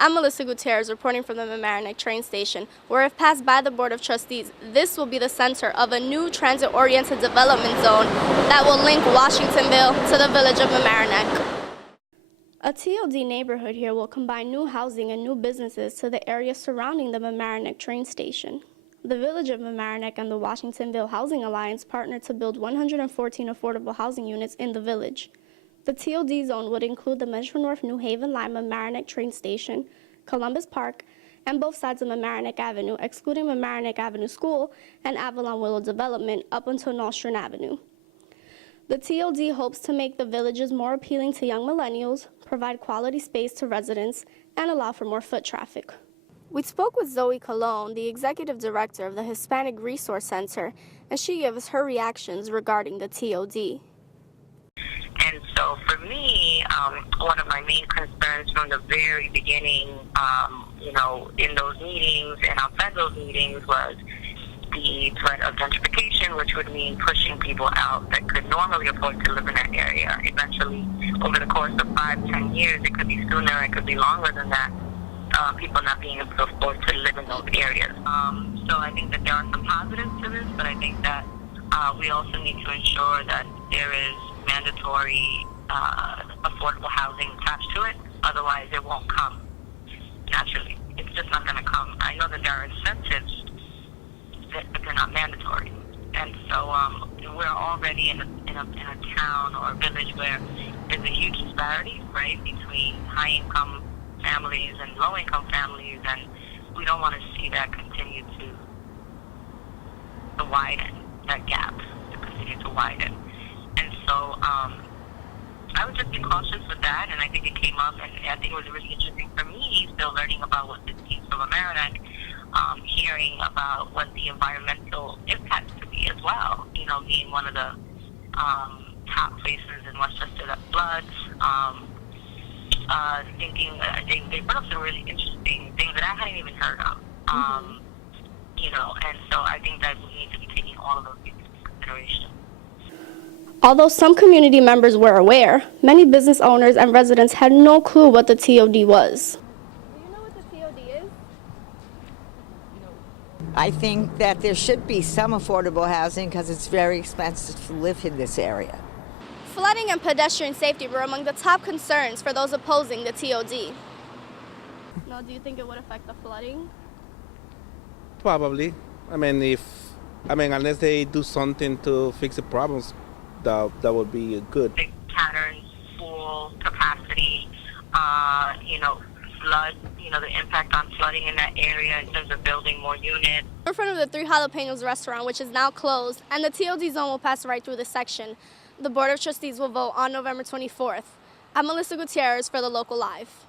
I'm Melissa Gutierrez reporting from the Mamaroneck train station, where if passed by the Board of Trustees, this will be the center of a new transit-oriented development zone that will link Washingtonville to the village of Mamaroneck. A TOD neighborhood here will combine new housing and new businesses to the area surrounding the Mamaroneck train station. The village of Mamaroneck and the Washingtonville Housing Alliance partnered to build 114 affordable housing units in the village. The TOD zone would include the Metro North New Haven Line Mamaroneck train station, Columbus Park, and both sides of Mamaroneck Avenue, excluding Mamaroneck Avenue School and Avalon Willow Development up until Nostrand Avenue. The TOD hopes to make the villages more appealing to young millennials, provide quality space to residents, and allow for more foot traffic. We spoke with Zoe Colon, the executive director of the Hispanic Resource Center, and she gave us her reactions regarding the TOD. And so for me, one of my main concerns from the very beginning, in those meetings and outside those meetings was the threat of gentrification, which would mean pushing people out that could normally afford to live in that area. Eventually, over the course of 5-10 years, it could be sooner, it could be longer than that, people not being able to afford to live in those areas. So I think that there are some positives to this, but I think that we also need to ensure that there is mandatory affordable housing attached to it. Otherwise, it won't come naturally. It's just not going to come. I know that there are incentives, but they're not mandatory. And so we're already in a town or a village where there's a huge disparity, right, between high-income families and low-income families, and we don't want to see that continue to widen, that gap to continue to widen. And so I would just be cautious with that, and I think it came up, and I think it was really interesting for me, still learning about what this means for Mamaroneck, hearing about what the environmental impacts could be as well, being one of the top places in Westchester that floods, thinking that they brought up some really interesting things that I hadn't even heard of, and so I think that we need to be taking all of those things into consideration. Although some community members were aware, many business owners and residents had no clue what the TOD was. Do you know what the TOD is? I think that there should be some affordable housing because it's very expensive to live in this area. Flooding and pedestrian safety were among the top concerns for those opposing the TOD. Now, do you think it would affect the flooding? Probably. Unless they do something to fix the problems, that would be good. Big patterns, full capacity, flood, the impact on flooding in that area in terms of building more units. In front of the Three Jalapenos restaurant, which is now closed, and the TOD zone will pass right through this section. The Board of Trustees will vote on November 24th. I'm Melissa Gutierrez for the Local Live.